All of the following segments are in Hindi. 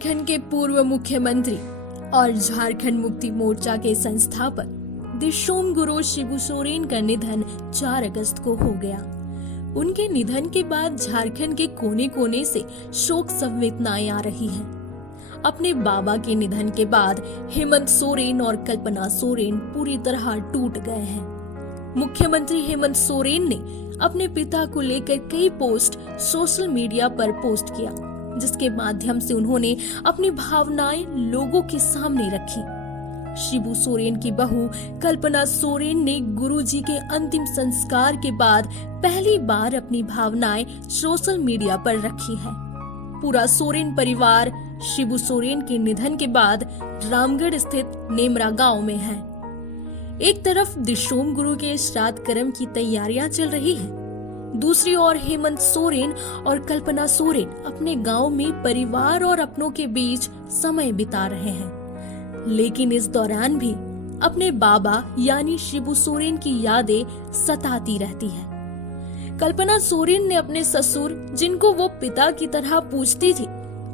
झारखंड के पूर्व मुख्यमंत्री और झारखंड मुक्ति मोर्चा के संस्थापक दिशोम गुरु शिबू सोरेन का निधन 4 अगस्त को हो गया। उनके निधन के बाद झारखंड के कोने कोने से शोक संवेदनाएं आ रही हैं। अपने बाबा के निधन के बाद हेमंत सोरेन और कल्पना सोरेन पूरी तरह टूट गए हैं। मुख्यमंत्री हेमंत सोरेन ने अपने पिता को लेकर कई पोस्ट सोशल मीडिया पर पोस्ट किया, जिसके माध्यम से उन्होंने अपनी भावनाएं लोगों के सामने रखी। शिबू सोरेन की बहू कल्पना सोरेन ने गुरुजी के अंतिम संस्कार के बाद पहली बार अपनी भावनाएं सोशल मीडिया पर रखी है। पूरा सोरेन परिवार शिबू सोरेन के निधन के बाद रामगढ़ स्थित नेमरा गांव में है। एक तरफ दिशोम गुरु के श्राद्ध कर्म की तैयारियां चल रही है, दूसरी ओर हेमंत सोरेन और कल्पना सोरेन अपने गांव में परिवार और अपनों के बीच समय बिता रहे हैं। लेकिन इस दौरान भी अपने बाबा यानी शिबू सोरेन की यादें सताती रहती है। कल्पना सोरेन ने अपने ससुर, जिनको वो पिता की तरह पूजती थी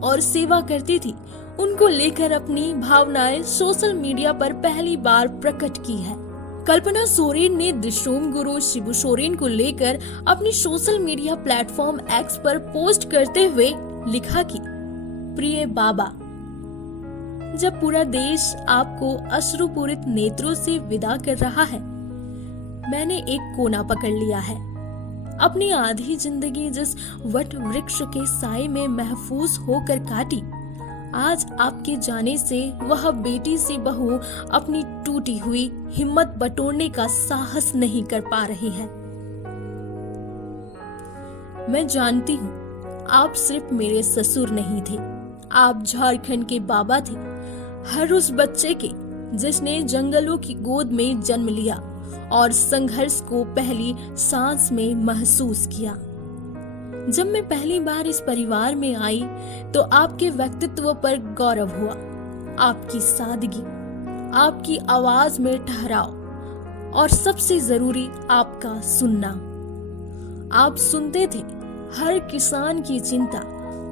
और सेवा करती थी, उनको लेकर अपनी भावनाएं सोशल मीडिया पर पहली बार प्रकट की है। कल्पना सोरेन ने दिशोम गुरु शिबू सोरेन को लेकर अपनी सोशल मीडिया प्लेटफॉर्म एक्स पर पोस्ट करते हुए लिखा कि प्रिय बाबा, जब पूरा देश आपको अश्रुपूरित नेत्रों से विदा कर रहा है, मैंने एक कोना पकड़ लिया है। अपनी आधी जिंदगी जिस वट वृक्ष के साए में महफूज होकर काटी, आज आपके जाने से वह बेटी सी बहू अपनी टूटी हुई हिम्मत बटोरने का साहस नहीं कर पा रही है। मैं जानती हूँ आप सिर्फ मेरे ससुर नहीं थे, आप झारखंड के बाबा थे, हर उस बच्चे के जिसने जंगलों की गोद में जन्म लिया और संघर्ष को पहली सांस में महसूस किया। जब मैं पहली बार इस परिवार में आई तो आपके व्यक्तित्व पर गौरव हुआ। आपकी सादगी, आपकी आवाज में ठहराव और सबसे जरूरी आपका सुनना। आप सुनते थे हर किसान की चिंता,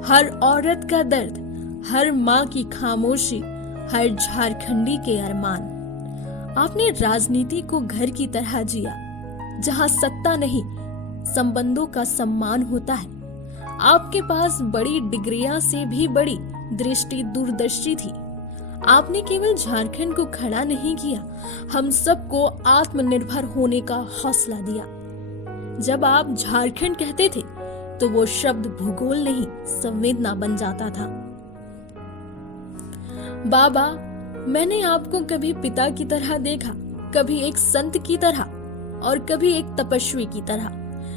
हर औरत का दर्द, हर माँ की खामोशी, हर झारखंडी के अरमान। आपने राजनीति को घर की तरह जिया, जहाँ सत्ता नहीं, संबंधों का सम्मान होता है। आपके पास बड़ी डिग्रियां से भी बड़ी दृष्टि दूरदर्शी थी। आपने केवल झारखंड को खड़ा नहीं किया, हम सबको आत्मनिर्भर होने का हौसला दिया। जब आप झारखंड कहते थे तो वो शब्द भूगोल नहीं, संवेदना बन जाता था। बाबा, मैंने आपको कभी पिता की तरह देखा, कभी एक संत की तरह और कभी एक तपस्वी की तरह,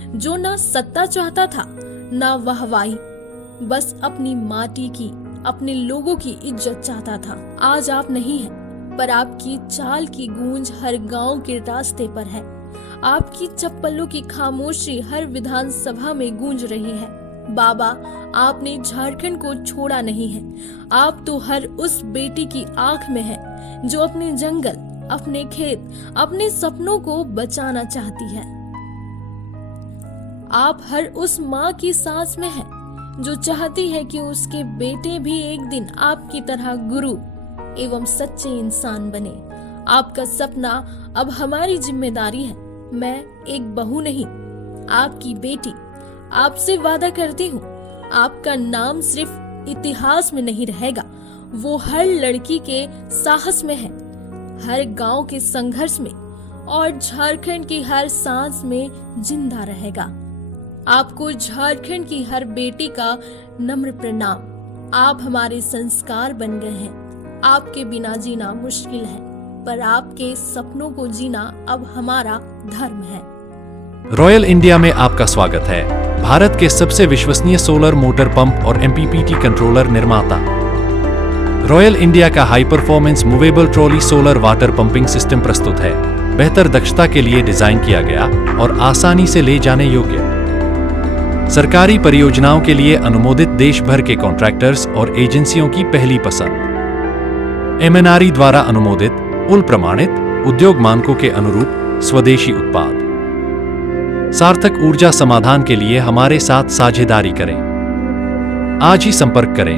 जो ना सत्ता चाहता था ना वाहवाही, बस अपनी माटी की, अपने लोगों की इज्जत चाहता था। आज आप नहीं हैं, पर आपकी चाल की गूंज हर गांव के रास्ते पर है। आपकी चप्पलों की खामोशी हर विधानसभा में गूंज रही है। बाबा, आपने झारखंड को छोड़ा नहीं है। आप तो हर उस बेटी की आंख में है जो अपने जंगल, अपने खेत, अपने सपनों को बचाना चाहती है। आप हर उस माँ की सांस में है जो चाहती है कि उसके बेटे भी एक दिन आपकी तरह गुरु एवं सच्चे इंसान बने। आपका सपना अब हमारी जिम्मेदारी है। मैं एक बहू नहीं, आपकी बेटी। आपसे वादा करती हूँ, आपका नाम सिर्फ इतिहास में नहीं रहेगा, वो हर लड़की के साहस में है, हर गांव के संघर्ष में और झारखंड की हर सांस में जिंदा रहेगा। आपको झारखंड की हर बेटी का नम्र प्रणाम। आप हमारे संस्कार बन गए हैं। आपके बिना जीना मुश्किल है, पर आपके सपनों को जीना अब हमारा धर्म है। रॉयल इंडिया में आपका स्वागत है। भारत के सबसे विश्वसनीय सोलर मोटर पंप और एमपीपीटी कंट्रोलर निर्माता। रॉयल इंडिया का high performance movable trolley solar water pumping system प्रस्तुत है। बेहतर दक्षता के लिए डिजाइन किया गया और आसानी से ले जाने योग्य। सरकारी परियोजनाओं के लिए अनुमोदित देश भर के कॉन्ट्रैक्टर्स और एजेंसियों की पहली पसंद। एमएनआरई द्वारा अनुमोदित, उल प्रमाणित, उद्योग मानकों के अनुरूप स्वदेशी उत्पाद। सार्थक ऊर्जा समाधान के लिए हमारे साथ साझेदारी करें। आज ही संपर्क करें